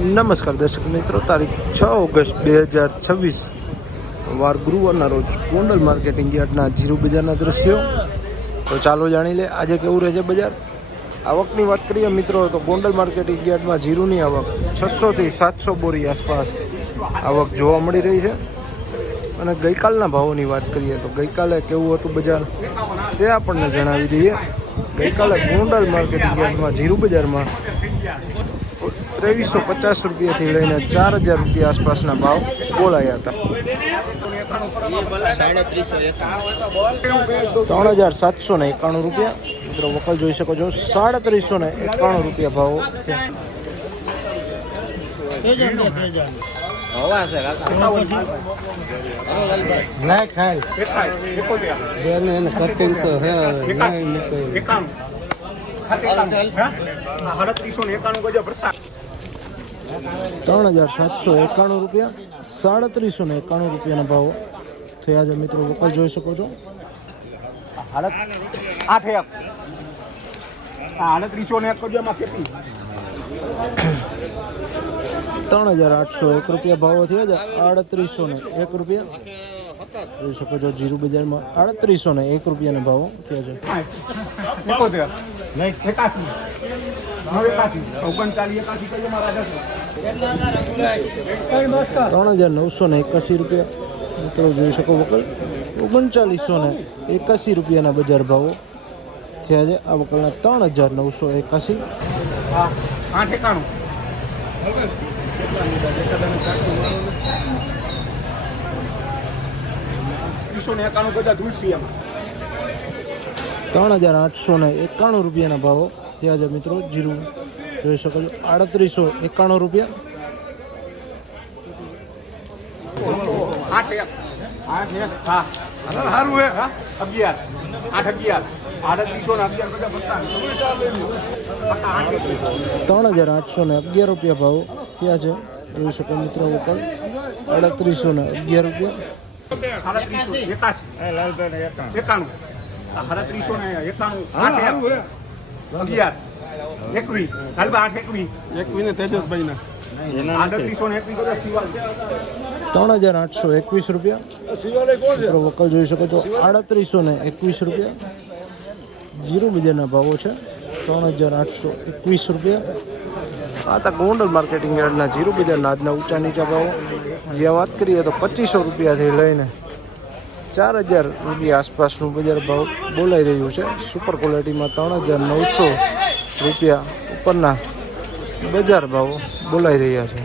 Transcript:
નમસ્કાર દર્શક મિત્રો, તારીખ 6 ઓગસ્ટ 2026 વાર ગુરુવારના રોજ ગોંડલ માર્કેટિંગ યાર્ડના જીરુ બજારના દ્રશ્યો. તો ચાલો જાણી લે આજે કેવું રહે છે બજાર. આવકની વાત કરીએ મિત્રો તો ગોંડલ માર્કેટિંગ યાર્ડમાં જીરુની આવક 600 થી 700 બોરી આસપાસ આવક જોવા મળી રહી છે. અને ગઈકાલના ભાવોની વાત કરીએ તો ગઈકાલે કેવું હતું બજાર તે આપણને જણાવી દઈએ. ગઈકાલે ગોંડલ માર્કેટિંગ યાર્ડમાં જીરુ બજારમાં 2350 રૂપિયાથી લઈને 4000 રૂપિયા આસપાસના ભાવ બોલાયા હતા. 3791 રૂપિયા મિત્રો વકલ જોઈ શકો છો. 3791 રૂપિયા ભાવો. ₹3791 રૂપિયા 3791 રૂપિયાના ભાવો થયા છે મિત્રો વકલ જોઈ શકો છો. 3801 રૂપિયા ભાવો થયા છે. 3801 રૂપિયા જોઈ શકો છો. જીરુ બજારમાં 3801 રૂપિયાના ભાવો થયા છે. 3981 રૂપિયા મિત્રો જોઈ શકો વકલ. 3981 રૂપિયાના બજાર ભાવો થયા છે. આ વકલના 3981. ₹3891 રૂપિયાના ભાવો થયા છે મિત્રો. જીરુ જોઈ શકો છો. 3891 રૂપિયા. ₹3811 રૂપિયા ભાવો થયા છે. જોઈ શકો મિત્રો વકલ. 3811 રૂપિયા. 3821 રૂપિયા મિત્રો વકલ જોઈ શકો છો. 3821 રૂપિયા જીરુ બજારના ભાવો છે. 3821 રૂપિયા. આ હતા ગોંડલ માર્કેટિંગ યાર્ડના જીરુ બજારના આજના ઊંચા નીચા ભાવો. જ્યાં વાત કરીએ તો 2500 રૂપિયાથી લઈને 4000 રૂપિયા આસપાસનું બજાર ભાવ બોલાઈ રહ્યું છે. સુપર ક્વોલિટીમાં 3900 રૂપિયા ઉપરના બજાર ભાવો બોલાઈ રહ્યા છે.